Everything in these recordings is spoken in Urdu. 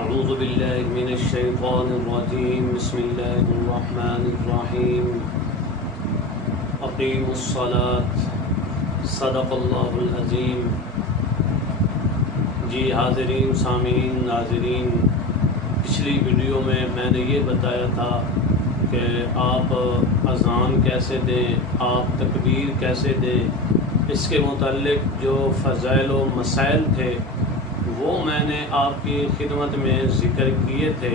اعوذ باللہ من الشیطان الرجیم بسم اللہ الرحمن الرحیم اقیموا الصلاة صدق اللہ العظیم۔ جی حاضرین، سامعین، ناظرین، پچھلی ویڈیو میں نے یہ بتایا تھا کہ آپ اذان کیسے دیں، آپ تکبیر کیسے دیں، اس کے متعلق جو فضائل و مسائل تھے وہ میں نے آپ کی خدمت میں ذکر کیے تھے۔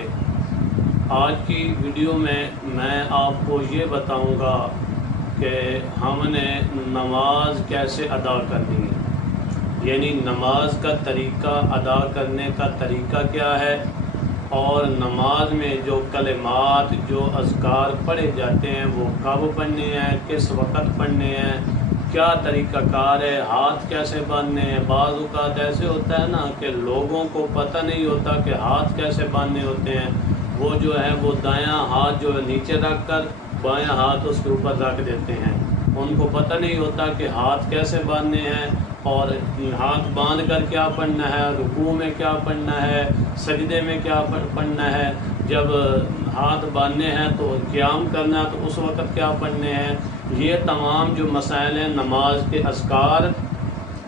آج کی ویڈیو میں آپ کو یہ بتاؤں گا کہ ہم نے نماز کیسے ادا کرنی ہے، یعنی نماز کا طریقہ، ادا کرنے کا طریقہ کیا ہے، اور نماز میں جو کلمات، جو اذکار پڑھے جاتے ہیں وہ کب پڑھنے ہیں، کس وقت پڑھنے ہیں، کیا طریقہ کار ہے، ہاتھ کیسے باندھنے ہیں۔ بعض اوقات ایسے ہوتا ہے نا کہ لوگوں کو پتہ نہیں ہوتا کہ ہاتھ کیسے باندھنے ہوتے ہیں، وہ جو ہے وہ دایاں ہاتھ جو ہے نیچے رکھ کر بایاں ہاتھ اس کے اوپر رکھ دیتے ہیں، ان کو پتہ نہیں ہوتا کہ ہاتھ کیسے باندھنے ہیں، اور ہاتھ باندھ کر کیا پڑھنا ہے، رکوع میں کیا پڑھنا ہے، سجدے میں کیا پڑھنا ہے، جب ہاتھ باندھنے ہیں تو قیام کرنا ہے تو اس وقت کیا پڑھنے ہیں۔ یہ تمام جو مسائل ہیں نماز کے اذکار،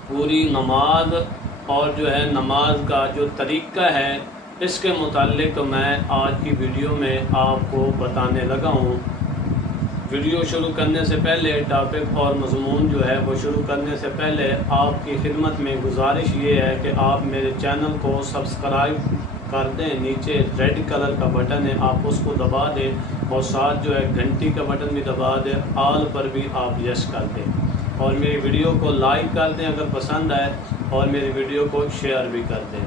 پوری نماز اور جو ہے نماز کا جو طریقہ ہے، اس کے متعلق میں آج کی ویڈیو میں آپ کو بتانے لگا ہوں۔ ویڈیو شروع کرنے سے پہلے، ٹاپک اور مضمون جو ہے وہ شروع کرنے سے پہلے آپ کی خدمت میں گزارش یہ ہے کہ آپ میرے چینل کو سبسکرائب کر دیں۔ نیچے ریڈ کلر کا بٹن ہے، آپ اس کو دبا دیں، اور ساتھ جو ہے گھنٹی کا بٹن بھی دبا دیں، آل پر بھی آپ یس کر دیں، اور میری ویڈیو کو لائک کر دیں اگر پسند آئے، اور میری ویڈیو کو شیئر بھی کر دیں۔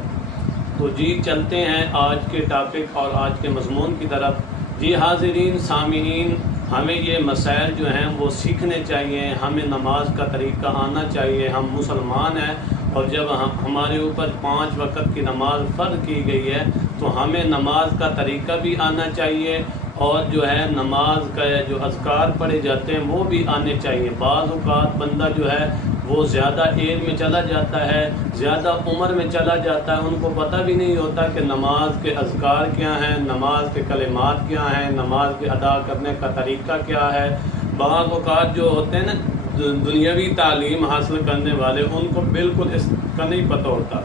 تو جی چلتے ہیں آج کے ٹاپک اور آج کے مضمون کی طرف۔ جی حاضرین، سامعین، ہمیں یہ مسائل جو ہیں وہ سیکھنے چاہیے، ہمیں نماز کا طریقہ آنا چاہیے۔ ہم مسلمان ہیں، اور جب ہمارے اوپر 5 وقت کی نماز فرض کی گئی ہے تو ہمیں نماز کا طریقہ بھی آنا چاہیے، اور جو ہے نماز کا جو اذکار پڑھے جاتے ہیں وہ بھی آنے چاہیے۔ بعض اوقات بندہ جو ہے وہ زیادہ ایج میں چلا جاتا ہے، زیادہ عمر میں چلا جاتا ہے، ان کو پتہ بھی نہیں ہوتا کہ نماز کے اذکار کیا ہیں، نماز کے کلمات کیا ہیں، نماز کے ادا کرنے کا طریقہ کیا ہے۔ بعض اوقات جو ہوتے ہیں نا دنیاوی تعلیم حاصل کرنے والے، ان کو بالکل اس کا نہیں پتہ ہوتا۔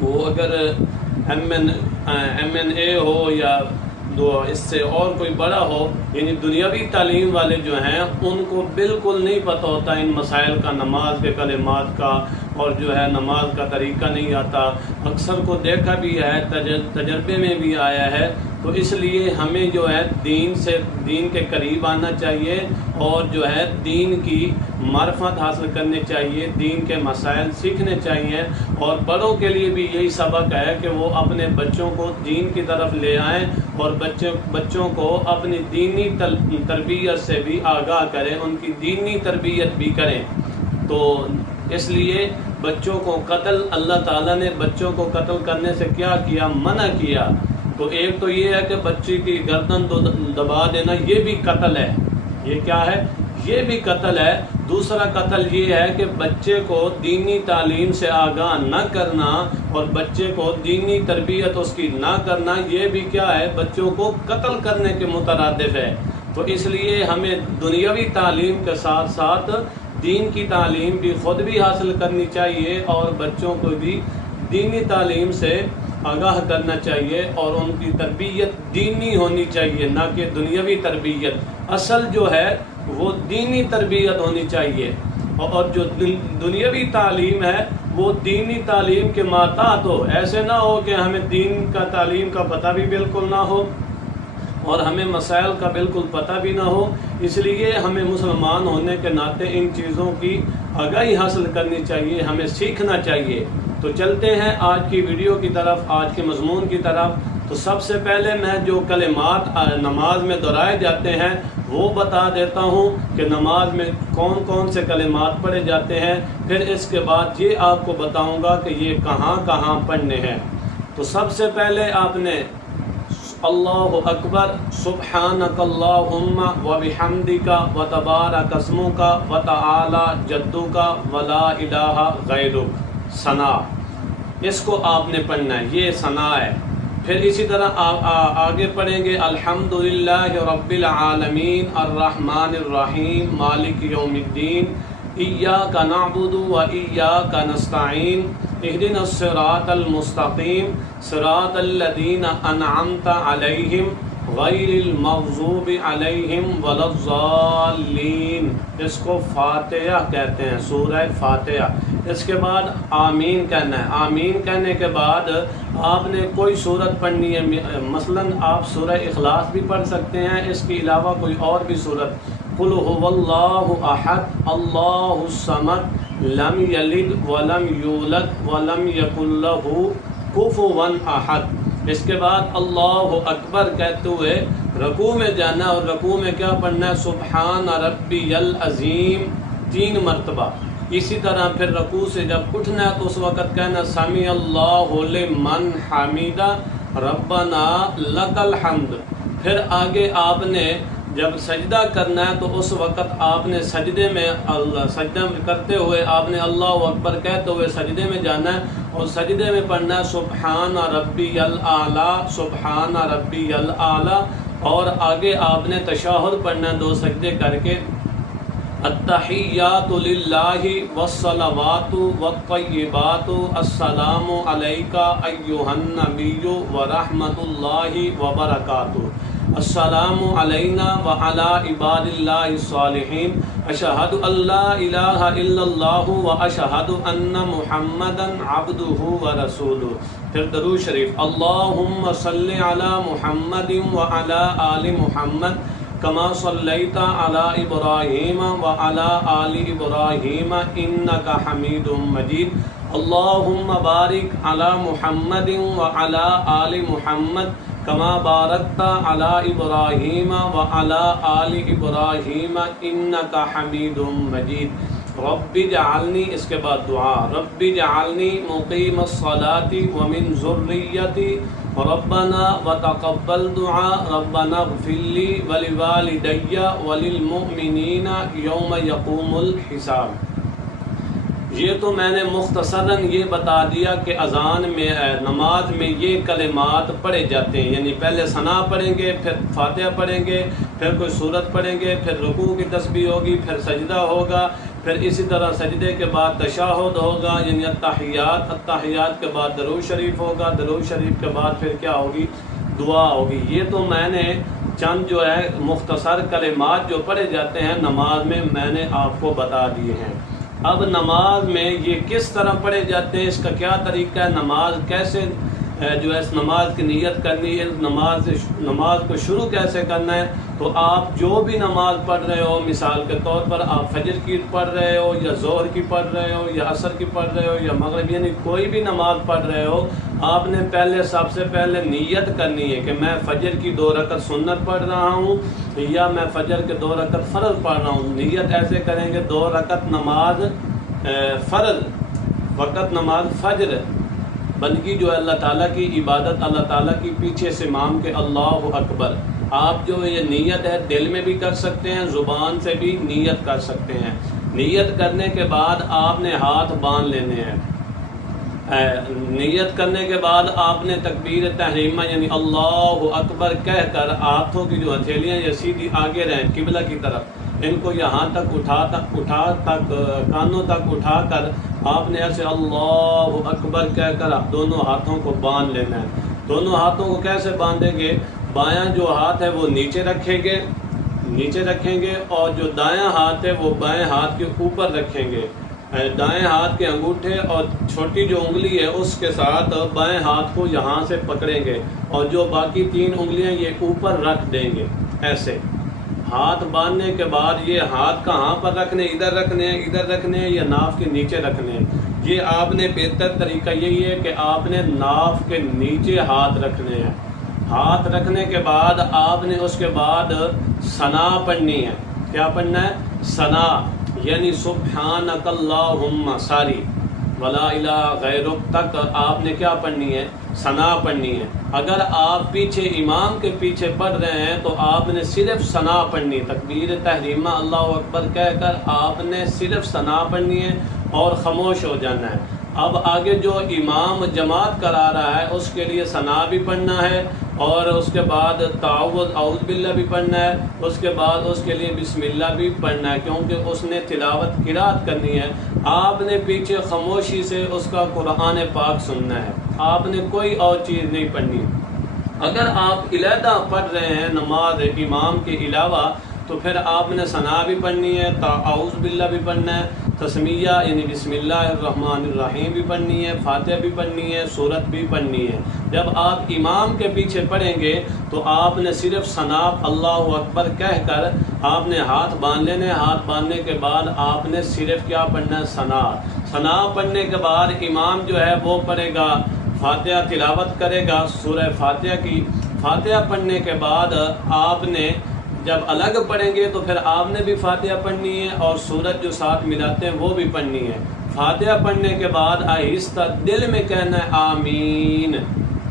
وہ اگر ایم این اے ہو یا اس سے اور کوئی بڑا ہو، یعنی دنیاوی تعلیم والے جو ہیں ان کو بالکل نہیں پتہ ہوتا ان مسائل کا، نماز کے کلمات کا، اور جو ہے نماز کا طریقہ نہیں آتا۔ اکثر کو دیکھا بھی ہے، تجربے میں بھی آیا ہے۔ تو اس لیے ہمیں جو ہے دین کے قریب آنا چاہیے، اور جو ہے دین کی معرفت حاصل کرنی چاہیے، دین کے مسائل سیکھنے چاہیے، اور بڑوں کے لیے بھی یہی سبق ہے کہ وہ اپنے بچوں کو دین کی طرف لے آئیں، اور بچوں کو اپنی دینی تربیت سے بھی آگاہ کریں، ان کی دینی تربیت بھی کریں۔ تو اس لیے بچوں کو قتل، اللہ تعالیٰ نے بچوں کو قتل کرنے سے کیا کیا، منع کیا۔ تو ایک تو یہ ہے کہ بچے کی گردن دبا دینا، یہ بھی قتل ہے۔ یہ کیا ہے؟ یہ بھی قتل ہے۔ دوسرا قتل یہ ہے کہ بچے کو دینی تعلیم سے آگاہ نہ کرنا، اور بچے کو دینی تربیت اس کی نہ کرنا، یہ بھی کیا ہے؟ بچوں کو قتل کرنے کے مترادف ہے۔ تو اس لیے ہمیں دنیاوی تعلیم کے ساتھ ساتھ دین کی تعلیم بھی خود بھی حاصل کرنی چاہیے، اور بچوں کو بھی دینی تعلیم سے آگاہ کرنا چاہیے، اور ان کی تربیت دینی ہونی چاہیے، نہ کہ دنیاوی تربیت۔ اصل جو ہے وہ دینی تربیت ہونی چاہیے، اور جو دنیاوی تعلیم ہے وہ دینی تعلیم کے ماتحت ہو۔ ایسے نہ ہو کہ ہمیں دین کا تعلیم کا پتہ بھی بالکل نہ ہو، اور ہمیں مسائل کا بالکل پتہ بھی نہ ہو۔ اس لیے ہمیں مسلمان ہونے کے ناطے ان چیزوں کی آگاہی حاصل کرنی چاہیے، ہمیں سیکھنا چاہیے۔ تو چلتے ہیں آج کی ویڈیو کی طرف، آج کے مضمون کی طرف۔ تو سب سے پہلے میں جو کلمات نماز میں دہرائے جاتے ہیں وہ بتا دیتا ہوں کہ نماز میں کون کون سے کلمات پڑھے جاتے ہیں، پھر اس کے بعد یہ آپ کو بتاؤں گا کہ یہ کہاں کہاں پڑھنے ہیں۔ تو سب سے پہلے آپ نے اللہ اکبر، سبحانک اللہم وبحمدک وتبارک اسمک وتعالی جدک ولا الہ غیرک، ثنا، اس کو آپ نے پڑھنا ہے۔ یہ ثنا ہے، پھر اسی طرح آگے پڑھیں گے الحمدللہ رب العالمین الرحمن الرحیم مالک یوم الدین ایاک نعبد و ایاک نستعین اہدنا الصراط المستقیم صراط الذین انعمت علیہم غیر المغضوب علیہم ولا الضالین۔ اس کو فاتحہ کہتے ہیں، سورہ فاتحہ۔ اس کے بعد آمین کہنا ہے۔ آمین کہنے کے بعد آپ نے کوئی صورت پڑھنی ہے، مثلاً آپ سورہ اخلاص بھی پڑھ سکتے ہیں، اس کے علاوہ کوئی اور بھی صورت، قل هو اللہ احد اللہ الصمد لم یلد ولم یولد ولم یکن لہ کفوا احد۔ اس کے بعد اللہ اکبر کہتے ہوئے رکوع میں جانا، اور رکوع میں کیا پڑھنا ہے؟ سبحان ربی العظیم 3 مرتبہ۔ اسی طرح پھر رکوع سے جب اٹھنا ہے تو اس وقت کہنا سمیع اللہ لمن حمیدہ ربنا لک الحمد۔ پھر آگے آپ نے جب سجدہ کرنا ہے تو اس وقت آپ نے سجدے میں سجدہ کرتے ہوئے آپ نے اللہ اکبر کہتے ہوئے سجدے میں جانا ہے، اور سجدے میں پڑھنا ہے سبحان ربی الاعلیٰ سبحان ربی الاعلیٰ، اور آگے آپ نے تشہد پڑھنا ہے 2 سجدے کر کے، التحیات للہ والصلوات والطیبات السلام علیک ایھا النبی ورحمۃ اللہ وبرکاتہ، السلام علینا وعلی عباد اللہ الصالحین، اشہد ان لا الہ الا اللہ واشہد ان محمدا عبدہ ورسولہ۔ پھر درود شریف، اللہم صلی علی محمد وعلی آل محمد کما صلیت علی ابراہیم وعلی آل ابراہیم انک حمید مجید، اللہم بارک علی محمد وعلی آل محمد کما بارکت علی ابراہیم وعلی آل ابراہیم انک حمید مجید۔ رب اجعلنی، اس کے بعد دعا، رب اجعلنی مقیم الصلاۃ ومن ذریتی ربنا وتقبل دعا ربنا اغفر لی ولوالدی وللمؤمنین یوم یقوم الحساب۔ یہ تو میں نے مختصراً یہ بتا دیا کہ اذان میں نماز میں یہ کلمات پڑھے جاتے ہیں، یعنی پہلے ثنا پڑھیں گے، پھر فاتحہ پڑھیں گے، پھر کوئی سورت پڑھیں گے، پھر رکوع کی تسبیح ہوگی، پھر سجدہ ہوگا، پھر اسی طرح سجدے کے بعد تشہد ہوگا یعنی التحیات، التحیات کے بعد درود شریف ہوگا، درود شریف کے بعد پھر کیا ہوگی؟ دعا ہوگی۔ یہ تو میں نے چند جو ہے مختصر کلمات جو پڑھے جاتے ہیں نماز میں نے آپ کو بتا دیے ہیں۔ اب نماز میں یہ کس طرح پڑھے جاتے ہیں، اس کا کیا طریقہ ہے، نماز کیسے جو ہے اس نماز کی نیت کرنی ہے، نماز کو شروع کیسے کرنا ہے، تو آپ جو بھی نماز پڑھ رہے ہو، مثال کے طور پر آپ فجر کی پڑھ رہے ہو یا ظہر کی پڑھ رہے ہو یا عصر کی پڑھ رہے ہو یا مغرب، یعنی کوئی بھی نماز پڑھ رہے ہو، آپ نے پہلے سب سے پہلے نیت کرنی ہے کہ میں فجر کی 2 رکعت سنت پڑھ رہا ہوں یا میں فجر کے 2 رکعت فرض پڑھ رہا ہوں۔ نیت ایسے کریں گے 2 رکعت نماز فرض وقت نماز فجر، بندگی جو ہے اللہ تعالیٰ کی عبادت، اللہ تعالیٰ کی پیچھے سے امام کے اللہ اکبر، آپ جو یہ نیت ہے دل میں بھی کر سکتے ہیں، زبان سے بھی نیت کر سکتے ہیں۔ نیت کرنے کے بعد آپ نے ہاتھ باندھ لینے ہیں، نیت کرنے کے بعد آپ نے تکبیر تحریمہ یعنی اللہ اکبر کہہ کر ہاتھوں کی جو ہتھیلیاں یہ سیدھی آگے رہیں قبلہ کی طرف، ان کو یہاں تک اٹھا کانوں تک اٹھا کر آپ نے ایسے اللہ اکبر کہہ کر دونوں ہاتھوں کو باندھ لینا ہے۔ دونوں ہاتھوں کو کیسے باندھیں گے؟ بایاں جو ہاتھ ہے وہ نیچے رکھیں گے اور جو دایاں ہاتھ ہے وہ بائیں ہاتھ کے اوپر رکھیں گے، دائیں ہاتھ کے انگوٹھے اور چھوٹی جو انگلی ہے اس کے ساتھ بائیں ہاتھ کو یہاں سے پکڑیں گے، اور جو باقی 3 انگلیاں یہ اوپر رکھ دیں گے۔ ایسے ہاتھ باندھنے کے بعد یہ ہاتھ کہاں پر رکھنے، ادھر رکھنے ہیں یا ناف کے نیچے رکھنے ہیں؟ یہ آپ نے بہتر طریقہ یہی ہے کہ آپ نے ناف کے نیچے ہاتھ رکھنے ہیں۔ ہاتھ رکھنے کے بعد آپ نے اس کے بعد ثنا پڑھنی ہے۔ کیا پڑھنا ہے؟ ثنا یعنی سبحانک اللہم ساری ولا الہ غیرک تک آپ نے کیا پڑھنی ہے؟ ثنا پڑھنی ہے۔ اگر آپ پیچھے امام کے پیچھے پڑھ رہے ہیں تو آپ نے صرف ثنا پڑھنی، تکبیر تحریمہ اللہ اکبر کہہ کر آپ نے صرف ثنا پڑھنی ہے اور خاموش ہو جانا ہے۔ اب آگے جو امام جماعت کرا رہا ہے اس کے لیے ثنا بھی پڑھنا ہے، اور اس کے بعد تعوذ اعوذ باللہ بھی پڑھنا ہے، اس کے بعد اس کے لیے بسم اللہ بھی پڑھنا ہے، کیونکہ اس نے تلاوت قرات کرنی ہے۔ آپ نے پیچھے خاموشی سے اس کا قرآن پاک سننا ہے، آپ نے کوئی اور چیز نہیں پڑھنی۔ اگر آپ علیحدہ پڑھ رہے ہیں نماز امام کے علاوہ تو پھر آپ نے ثنا بھی پڑھنی ہے، اعوذ باللہ بھی پڑھنا ہے، تسمیہ یعنی بسم اللہ الرحمن الرحیم بھی پڑھنی ہے، فاتحہ بھی پڑھنی ہے، سورت بھی پڑھنی ہے۔ جب آپ امام کے پیچھے پڑھیں گے تو آپ نے صرف ثنا اللہ اکبر کہہ کر آپ نے ہاتھ باندھ لینے، ہاتھ باندھنے کے بعد آپ نے صرف کیا پڑھنا ہے؟ ثنا پڑھنے کے بعد امام جو ہے وہ پڑھے گا، فاتحہ تلاوت کرے گا سورہ فاتحہ کی۔ فاتحہ پڑھنے کے بعد آپ نے جب الگ پڑھیں گے تو پھر آپ نے بھی فاتحہ پڑھنی ہے اور سورت جو ساتھ ملاتے ہیں وہ بھی پڑھنی ہے۔ فاتحہ پڑھنے کے بعد آہستہ دل میں کہنا ہے آمین،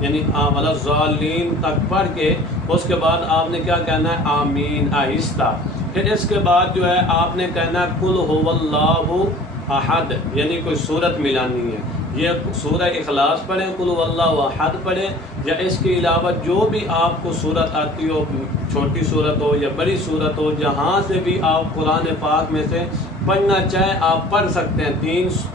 یعنی ولا الضالین تک پڑھ کے اس کے بعد آپ نے کیا کہنا ہے؟ آمین آہستہ۔ پھر اس کے بعد جو ہے آپ نے کہنا ہے قل هو اللہ احد، یعنی کوئی سورت ملانی ہے، یہ سورہ اخلاص پڑھیں، قل هو اللہ احد پڑھیں، یا اس کے علاوہ جو بھی آپ کو سورت آتی ہو، چھوٹی سورت ہو یا بڑی سورت ہو، جہاں سے بھی آپ قرآن پاک میں سے پڑھنا چاہیں آپ پڑھ سکتے ہیں۔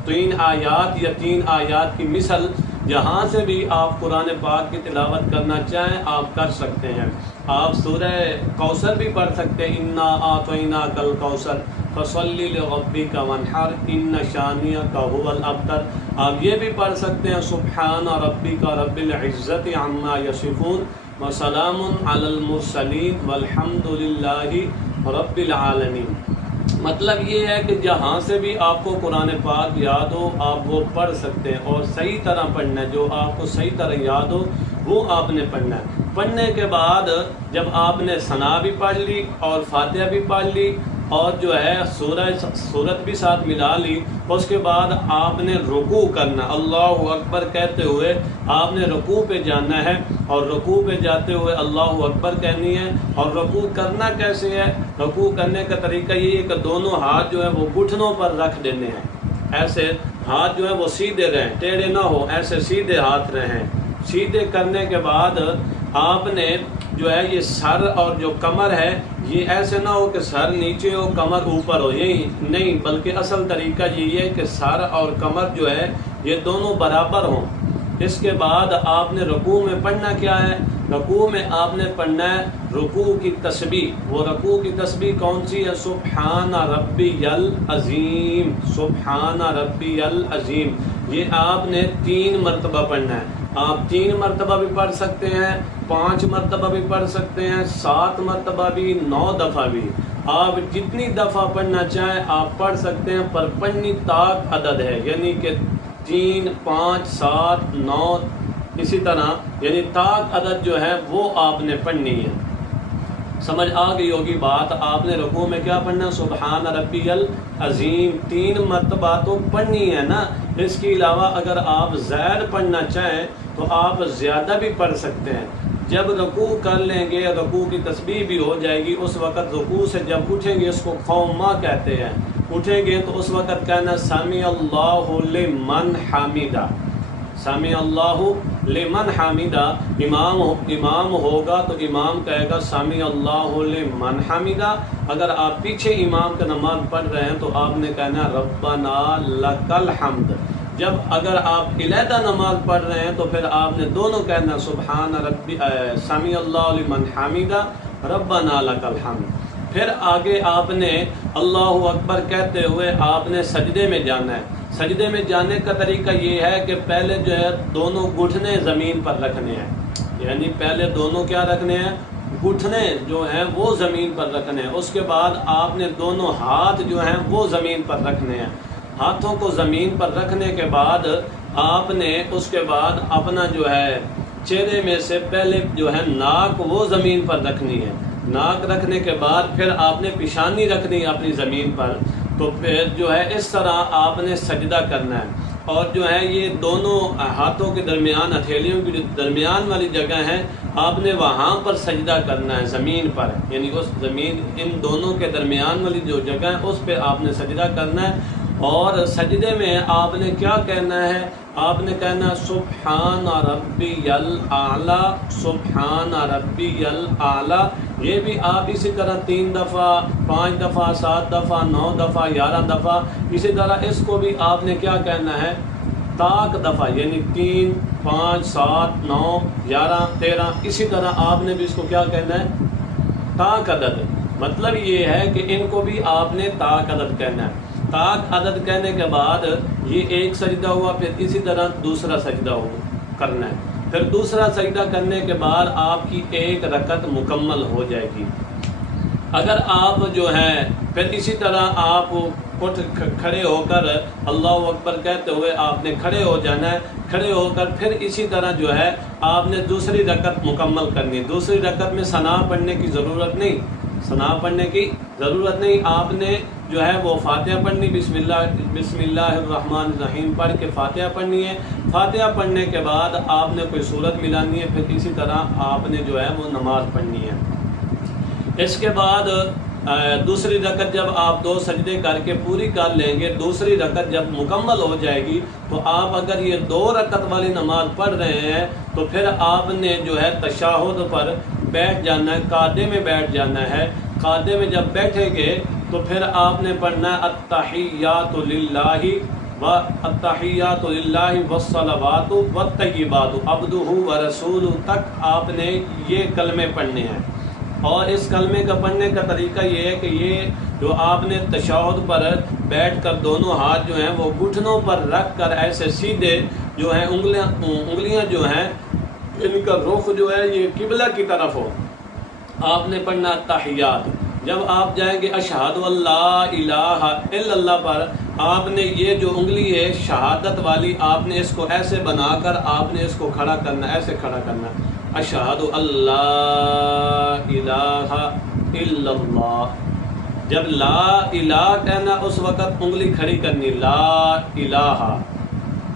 تین آیات یا 3 آیات کی مثل جہاں سے بھی آپ قرآن پاک کی تلاوت کرنا چاہیں آپ کر سکتے ہیں۔ آپ سورہ کوثر بھی پڑھ سکتے ہیں، انا اعطیناک الکوثر فصلی لربک وانحر ان شانئک ھو الابتر۔ آپ یہ بھی پڑھ سکتے ہیں سبحان ربک رب العزت عما یصفون وسلام علی المرسلین والحمد للہ رب العالمین۔ مطلب یہ ہے کہ جہاں سے بھی آپ کو قرآن پاک یاد ہو آپ وہ پڑھ سکتے ہیں، اور صحیح طرح پڑھنا ہے، جو آپ کو صحیح طرح یاد ہو وہ آپ نے پڑھنا ہے۔ پڑھنے کے بعد جب آپ نے ثنا بھی پڑھ لی اور فاتحہ بھی پڑھ لی اور جو ہے سورت بھی ساتھ ملا لی، اس کے بعد آپ نے رکوع کرنا، اللہ اکبر کہتے ہوئے آپ نے رکوع پہ جانا ہے، اور رکوع پہ جاتے ہوئے اللہ اکبر کہنی ہے۔ اور رکوع کرنا کیسے ہے؟ رکوع کرنے کا طریقہ یہ ہے کہ دونوں ہاتھ جو ہے وہ گھٹنوں پر رکھ دینے ہیں، ایسے ہاتھ جو ہے وہ سیدھے رہیں، ٹیڑھے نہ ہو، ایسے سیدھے ہاتھ رہیں۔ سیدھے کرنے کے بعد آپ نے جو ہے یہ سر اور جو کمر ہے یہ ایسے نہ ہو کہ سر نیچے ہو کمر اوپر ہو، یہی نہیں، بلکہ اصل طریقہ یہ ہے کہ سر اور کمر جو ہے یہ دونوں برابر ہوں۔ اس کے بعد آپ نے رکوع میں پڑھنا کیا ہے؟ رکوع میں آپ نے پڑھنا ہے رکوع کی تسبیح۔ وہ رکوع کی تسبیح کون سی ہے؟ سبحان ربی العظیم، سبحان ربی العظیم۔ یہ آپ نے 3 مرتبہ پڑھنا ہے۔ آپ 3 مرتبہ بھی پڑھ سکتے ہیں، 5 مرتبہ بھی پڑھ سکتے ہیں، 7 مرتبہ بھی، 9 دفعہ بھی، آپ جتنی دفعہ پڑھنا چاہیں آپ پڑھ سکتے ہیں، پر پڑھنی طاق عدد ہے، یعنی کہ 3، 5، 7، 9 اسی طرح، یعنی طاق عدد جو ہے وہ آپ نے پڑھنی ہے۔ سمجھ آ گئی ہوگی بات؟ آپ نے رکوع میں کیا پڑھنا؟ سبحان ربی العظیم 3 مرتبہ تو پڑھنی ہے نا۔ اس کے علاوہ اگر آپ زائد پڑھنا چاہیں تو آپ زیادہ بھی پڑھ سکتے ہیں۔ جب رکوع کر لیں گے، رکوع کی تسبیح بھی ہو جائے گی، اس وقت رکوع سے جب اٹھیں گے، اس کو قوما کہتے ہیں، اٹھیں گے تو اس وقت کہنا سمی اللہ لمن حمیدہ، سمی اللہ لمن حمیدہ۔ امام ہوگا تو امام کہے گا سمی اللہ لمن حمیدہ۔ اگر آپ پیچھے امام کا نماز پڑھ رہے ہیں تو آپ نے کہنا ربنا لک الحمد۔ جب اگر آپ علیحدہ نماز پڑھ رہے ہیں تو پھر آپ نے دونوں کہنا سبحان ربی سمی اللہ لمن حمیدہ ربنا لک الحمد۔ پھر آگے آپ نے اللہ اکبر کہتے ہوئے آپ نے سجدے میں جانا ہے۔ سجدے میں جانے کا طریقہ یہ ہے کہ پہلے جو ہے دونوں گھٹنے زمین پر رکھنے ہیں، یعنی پہلے دونوں کیا رکھنے ہیں؟ گھٹنے جو ہیں وہ زمین پر رکھنے ہیں۔ اس کے بعد آپ نے دونوں ہاتھ جو ہیں وہ زمین پر رکھنے ہیں۔ ہاتھوں کو زمین پر رکھنے کے بعد آپ نے اس کے بعد اپنا جو ہے چہرے میں سے پہلے جو ہے ناک وہ زمین پر رکھنی ہے۔ ناک رکھنے کے بعد پھر آپ نے پیشانی رکھنی ہے اپنی زمین پر۔ تو پھر جو ہے اس طرح آپ نے سجدہ کرنا ہے، اور جو ہے یہ دونوں ہاتھوں کے درمیان، ہتھیلیوں کی جو درمیان والی جگہ ہے آپ نے وہاں پر سجدہ کرنا ہے زمین پر، یعنی اس زمین ان دونوں کے درمیان والی جو جگہ ہے اس پہ آپ نے سجدہ کرنا ہے۔ اور سجدے میں آپ نے کیا کہنا ہے؟ آپ نے کہنا سبحان ربی الاعلیٰ، سبحان ربی الاعلیٰ۔ یہ بھی آپ اسی طرح 3 دفعہ، 5 دفعہ، 7 دفعہ، 9 دفعہ، 11 دفعہ، اسی طرح اس کو بھی آپ نے کیا کہنا ہے؟ تاک دفعہ، یعنی 3، 5، 7، 9، 11، 13، اسی طرح آپ نے بھی اس کو کیا کہنا ہے؟ تاک عدد۔ مطلب یہ ہے کہ ان کو بھی آپ نے تاک عدد کہنا ہے۔ تاک عدد کہنے کے بعد یہ ایک سجدہ ہوا، پھر اسی طرح دوسرا سجدہ کرنا ہے، پھر دوسرا سجدہ کرنے کے بعد آپ کی ایک رکعت مکمل ہو جائے گی۔ اگر آپ جو ہے پھر اسی طرح آپ کھڑے ہو کر اللہ اکبر کہتے ہوئے آپ نے کھڑے ہو جانا ہے، کھڑے ہو کر پھر اسی طرح جو ہے آپ نے دوسری رکعت مکمل کرنی۔ دوسری رکعت میں ثنا پڑھنے کی ضرورت نہیں، ثنا پڑھنے کی ضرورت نہیں، آپ نے جو ہے وہ فاتحہ پڑھنی، بسم اللہ الرحمن الرحیم پڑھ کے فاتحہ پڑھنی ہے۔ فاتحہ پڑھنے کے بعد آپ نے کوئی صورت ملانی ہے، پھر اسی طرح آپ نے جو ہے وہ نماز پڑھنی ہے۔ اس کے بعد دوسری رکعت جب آپ 2 سجدے کر کے پوری کر لیں گے، دوسری رکعت جب مکمل ہو جائے گی تو آپ اگر یہ 2 رکعت والی نماز پڑھ رہے ہیں تو پھر آپ نے جو ہے تشہد پر بیٹھ جانا ہے، قاعدے میں بیٹھ جانا ہے۔ قاعدے میں جب بیٹھیں گے تو پھر آپ نے پڑھنا ہے التحیات للہ التحیات للہ والصلوات والطیبات عبدہ ورسولہ تک آپ نے یہ کلمے پڑھنے ہیں۔ اور اس کلمے کا پڑھنے کا طریقہ یہ ہے کہ یہ جو آپ نے تشہد پر بیٹھ کر دونوں ہاتھ جو ہیں وہ گھٹنوں پر رکھ کر ایسے سیدھے جو ہیں انگلیاں جو ہیں ان کا رخ جو ہے یہ قبلہ کی طرف ہو، آپ نے پڑھنا تحیات۔ جب آپ جائیں گے اشہد اللہ الہ الا اللہ پر، آپ نے یہ جو انگلی ہے شہادت والی آپ نے اس کو ایسے بنا کر آپ نے اس کو کھڑا کرنا، ایسے کھڑا کرنا، اشہد اللہ الہ الا اللہ۔ جب لا الہ کہنا اس وقت انگلی کھڑی کرنی، لا الہ۔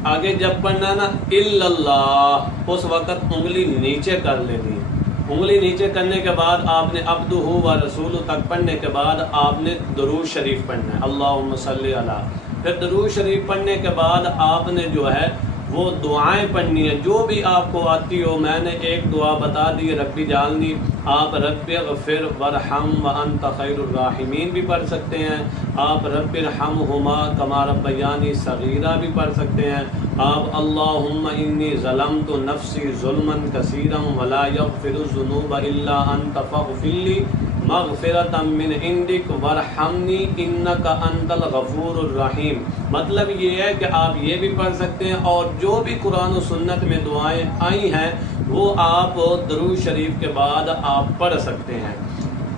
آگے جب پڑھنا نا الا اللہ اس وقت انگلی نیچے کر لینی۔ انگلی نیچے کرنے کے بعد آپ نے عبدہ و رسولہ تک پڑھنے کے بعد آپ نے درود شریف پڑھنا ہے، اللہم صلی علی۔ پھر درود شریف پڑھنے کے بعد آپ نے جو ہے وہ دعائیں پڑھنی ہے جو بھی آپ کو آتی ہو۔ میں نے ایک دعا بتا دی ربی جعلنی، آپ رب اغفر ورحم وانت خیر الراحمین بھی پڑھ سکتے ہیں، آپ رب ارحمہما کما ربیانی صغیرہ بھی پڑھ سکتے ہیں، آپ اللہم انی ظلمت نفسی ظلما کثیرا ولا یغفر الذنوب الا انت فاغفر لی مغفرۃ من عندک وارحمنی انک انت الغفور الرحیم۔ مطلب یہ ہے کہ آپ یہ بھی پڑھ سکتے ہیں، اور جو بھی قرآن و سنت میں دعائیں آئی ہیں وہ آپ درود شریف کے بعد آپ پڑھ سکتے ہیں۔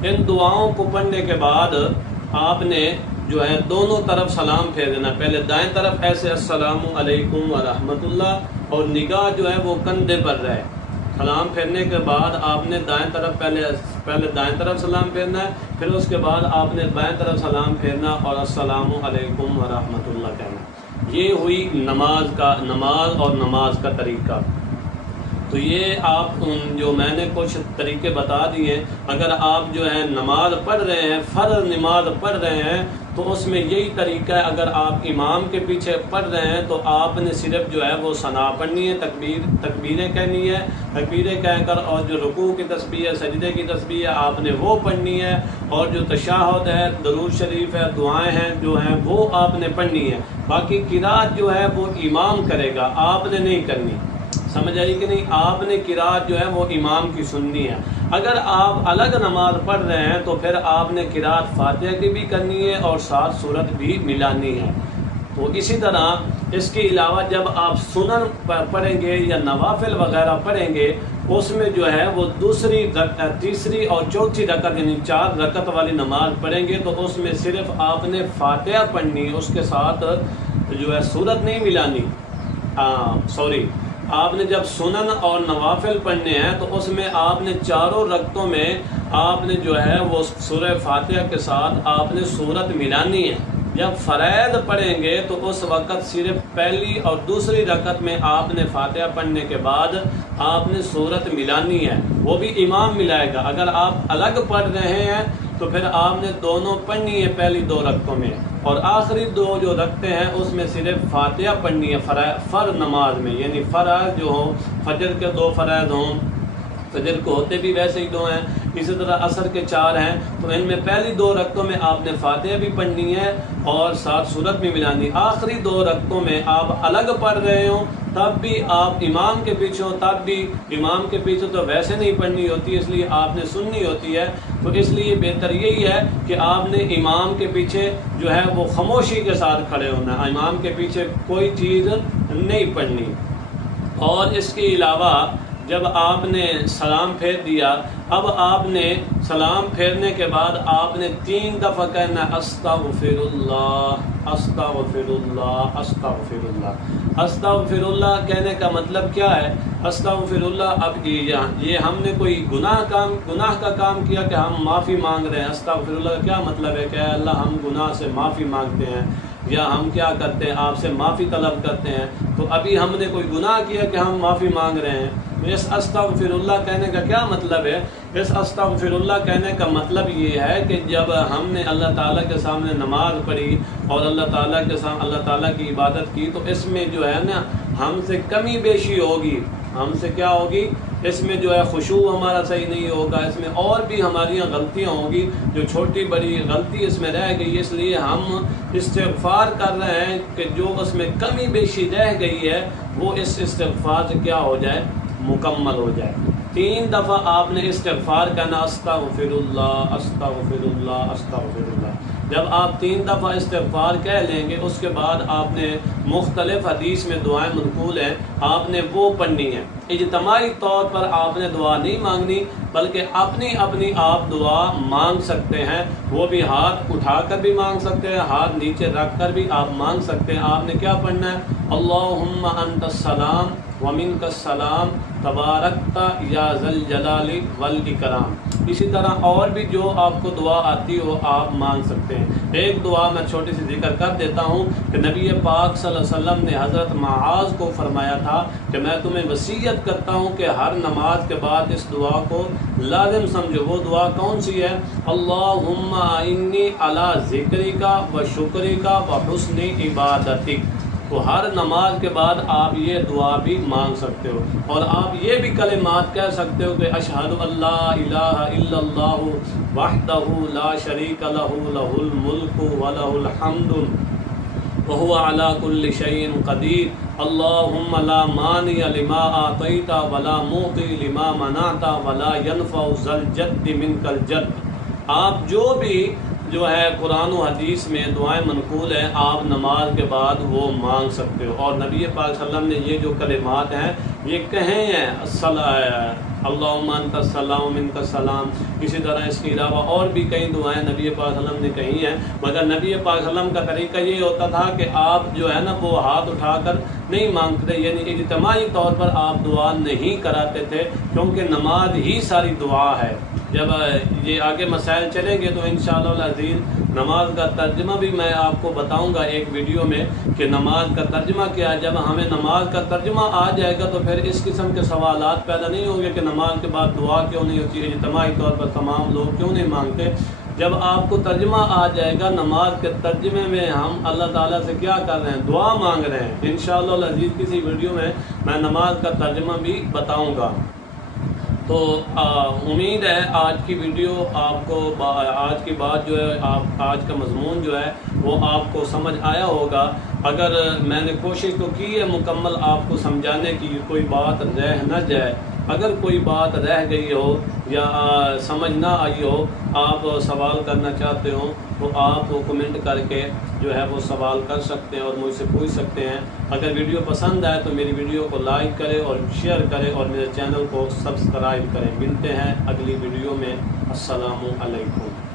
ان دعاؤں کو پڑھنے کے بعد آپ نے جو ہے دونوں طرف سلام پھیر دینا، پہلے دائیں طرف ایسے السلام علیکم ورحمۃ اللہ، اور نگاہ جو ہے وہ کندھے پر رہے۔ سلام پھیرنے کے بعد آپ نے دائیں طرف پہلے دائیں طرف سلام پھیرنا ہے، پھر اس کے بعد آپ نے بائیں طرف سلام پھیرنا اور السلام علیکم ورحمۃ اللہ کہنا۔ یہ ہوئی نماز اور نماز کا طریقہ۔ تو یہ آپ جو میں نے کچھ طریقے بتا دیے، اگر آپ جو ہے نماز پڑھ رہے ہیں، فرض نماز پڑھ رہے ہیں تو اس میں یہی طریقہ ہے۔ اگر آپ امام کے پیچھے پڑھ رہے ہیں تو آپ نے صرف جو ہے وہ ثنا پڑھنی ہے، تکبیریں کہنی ہے، تکبیریں کہہ کر، اور جو رکوع کی تسبیح ہے، سجدے کی تسبیح ہے آپ نے وہ پڑھنی ہے، اور جو تشہد ہے، درود شریف ہے، دعائیں ہیں جو ہیں وہ آپ نے پڑھنی ہے۔ باقی قرات جو ہے وہ امام کرے گا، آپ نے نہیں کرنی۔ سمجھ آئی کہ نہیں؟ آپ نے قرات جو ہے وہ امام کی سننی ہے۔ اگر آپ الگ نماز پڑھ رہے ہیں تو پھر آپ نے قرات فاتحہ کی بھی کرنی ہے اور ساتھ سورت بھی ملانی ہے۔ تو اسی طرح اس کے علاوہ جب آپ سنن پڑھیں گے یا نوافل وغیرہ پڑھیں گے، اس میں جو ہے وہ دوسری، تیسری اور چوتھی رکعت یعنی 4 رکعت والی نماز پڑھیں گے تو اس میں صرف آپ نے فاتحہ پڑھنی، اس کے ساتھ جو ہے سورت نہیں ملانی۔ آپ نے جب سنن اور نوافل پڑھنے ہیں تو اس میں آپ نے 4 رکعتوں میں آپ نے جو ہے وہ سورہ فاتحہ کے ساتھ آپ نے سورت ملانی ہے۔ جب فرائض پڑھیں گے تو اس وقت صرف پہلی اور دوسری رکعت میں آپ نے فاتحہ پڑھنے کے بعد آپ نے سورت ملانی ہے، وہ بھی امام ملائے گا۔ اگر آپ الگ پڑھ رہے ہیں تو پھر آپ نے دونوں پڑھنی ہے پہلی 2 رکعتوں میں، اور آخری 2 جو رکھتے ہیں اس میں صرف فاتحہ پڑھنی ہے فرض نماز میں، یعنی فرض جو ہوں فجر کے 2 فرائض ہوں، فجر کو ہوتے بھی ویسے ہی 2 ہیں، اسی طرح عصر کے 4 ہیں، تو ان میں پہلی 2 رکعتوں میں آپ نے فاتحہ بھی پڑھنی ہے اور ساتھ سورت بھی ملانی۔ آخری 2 رکعتوں میں آپ الگ پڑھ رہے ہوں تب بھی آپ امام کے پیچھے ہوں، تب بھی امام کے پیچھے تو ویسے نہیں پڑھنی ہوتی، اس لیے آپ نے سننی ہوتی ہے، تو اس لیے بہتر یہی ہے کہ آپ نے امام کے پیچھے جو ہے وہ خاموشی کے ساتھ کھڑے ہونا، امام کے پیچھے کوئی چیز نہیں پڑھنی۔ اور اس کے علاوہ جب آپ نے سلام پھیر دیا، اب آپ نے سلام پھیرنے کے بعد آپ نے 3 دفعہ کہنا استغفر اللہ استغفر اللہ استغفر اللہ۔ استغفر اللہ کہنے کا مطلب کیا ہے؟ استغفر اللہ، اب یہ ہم نے کوئی گناہ کا کام کیا کہ ہم معافی مانگ رہے ہیں۔ استغفر اللہ کا کیا مطلب ہے کہ اے اللہ ہم گناہ سے معافی مانگتے ہیں، یا ہم کیا کرتے ہیں آپ سے معافی طلب کرتے ہیں، تو ابھی ہم نے کوئی گناہ کیا کہ ہم معافی مانگ رہے ہیں۔ اس استغفر اللہ کہنے کا کیا مطلب ہے؟ اس استغفر اللہ کہنے کا مطلب یہ ہے کہ جب ہم نے اللہ تعالیٰ کے سامنے نماز پڑھی اور اللہ تعالیٰ کے سامنے اللہ تعالیٰ کی عبادت کی، تو اس میں جو ہے نا ہم سے کمی بیشی ہوگی، ہم سے کیا ہوگی؟ اس میں جو ہے خشوع ہمارا صحیح نہیں ہوگا، اس میں اور بھی ہماری غلطیاں ہوگی، جو چھوٹی بڑی غلطی اس میں رہ گئی، اس لیے ہم استغفار کر رہے ہیں کہ جو اس میں کمی بیشی رہ گئی ہے وہ اس استغفار سے کیا ہو جائے؟ مکمل ہو جائے۔ 3 دفعہ آپ نے استغفار کرنا، استغفر اللہ استغفر اللہ استغفر اللہ۔ جب آپ 3 دفعہ استغفار کہہ لیں گے، اس کے بعد آپ نے مختلف حدیث میں دعائیں منقول ہیں، آپ نے وہ پڑھنی ہے۔ اجتماعی طور پر آپ نے دعا نہیں مانگنی، بلکہ اپنی آپ دعا مانگ سکتے ہیں، وہ بھی ہاتھ اٹھا کر بھی مانگ سکتے ہیں، ہاتھ نیچے رکھ کر بھی آپ مانگ سکتے ہیں۔ آپ نے کیا پڑھنا ہے؟ اللہم انت السلام ومنک السلام تبارکت یا ذی الجلال والاکرام۔ اسی طرح اور بھی جو آپ کو دعا آتی ہو آپ مانگ سکتے ہیں۔ ایک دعا میں چھوٹی سی ذکر کر دیتا ہوں کہ نبی پاک صلی اللہ علیہ وسلم نے حضرت معاذ کو فرمایا تھا کہ میں تمہیں وصیت کرتا ہوں کہ ہر نماز کے بعد اس دعا کو لازم سمجھو۔ وہ دعا کون سی ہے؟ اللہم انی علی ذکرک و شکرک و حسن عبادتک۔ تو ہر نماز کے بعد آپ یہ دعا بھی مانگ سکتے ہو، اور آپ یہ بھی کلمات کہہ سکتے ہو کہ اشہد ان لا الہ الا اللہ وحدہ لا شریک لہ لہ الملک و لہ الحمد وهو على كل شيء قدیر۔ اللہم لا مانع لما اعطیت ولا معطی لما منعت ولا ينفع ذا الجد منک الجد۔ آپ جو بھی جو ہے قرآن و حدیث میں دعائیں منقول ہیں آپ نماز کے بعد وہ مانگ سکتے ہو، اور نبی پاک صلی اللہ علیہ وسلم نے یہ جو کلمات ہیں یہ کہے ہیں، اللہم انت السلام منک السلام۔ اسی طرح اس کے علاوہ اور بھی کئی دعائیں نبی پاک صلی اللہ علیہ وسلم نے کہی ہیں، مگر نبی پاک صلی اللہ علیہ وسلم کا طریقہ یہ ہوتا تھا کہ آپ جو ہے نا وہ ہاتھ اٹھا کر نہیں مانگتے، یعنی اجتماعی طور پر آپ دعا نہیں کراتے تھے، کیونکہ نماز ہی ساری دعا ہے۔ جب یہ آگے مسائل چلیں گے تو انشاءاللہ العزیز نماز کا ترجمہ بھی میں آپ کو بتاؤں گا ایک ویڈیو میں کہ نماز کا ترجمہ کیا ہے۔ جب ہمیں نماز کا ترجمہ آ جائے گا تو پھر اس قسم کے سوالات پیدا نہیں ہوں گے کہ نماز کے بعد دعا کیوں نہیں ہوتی، اجتماعی طور پر تمام لوگ کیوں نہیں مانگتے۔ جب آپ کو ترجمہ آ جائے گا نماز کے ترجمے میں ہم اللہ تعالیٰ سے کیا کر رہے ہیں؟ دعا مانگ رہے ہیں۔ انشاءاللہ العزیز کسی ویڈیو میں نماز کا ترجمہ بھی بتاؤں گا۔ تو امید ہے آج کی ویڈیو آپ کو آج کی بات جو ہے آج کا مضمون جو ہے وہ آپ کو سمجھ آیا ہوگا۔ اگر میں نے کوشش تو کی ہے مکمل آپ کو سمجھانے کی، کوئی بات رہ نہ جائے۔ اگر کوئی بات رہ گئی ہو یا سمجھ نہ آئی ہو، آپ سوال کرنا چاہتے ہو تو آپ وہ کمنٹ کر کے جو ہے وہ سوال کر سکتے ہیں اور مجھ سے پوچھ سکتے ہیں۔ اگر ویڈیو پسند آئے تو میری ویڈیو کو لائک کریں اور شیئر کریں اور میرے چینل کو سبسکرائب کریں۔ ملتے ہیں اگلی ویڈیو میں۔ السلام علیکم۔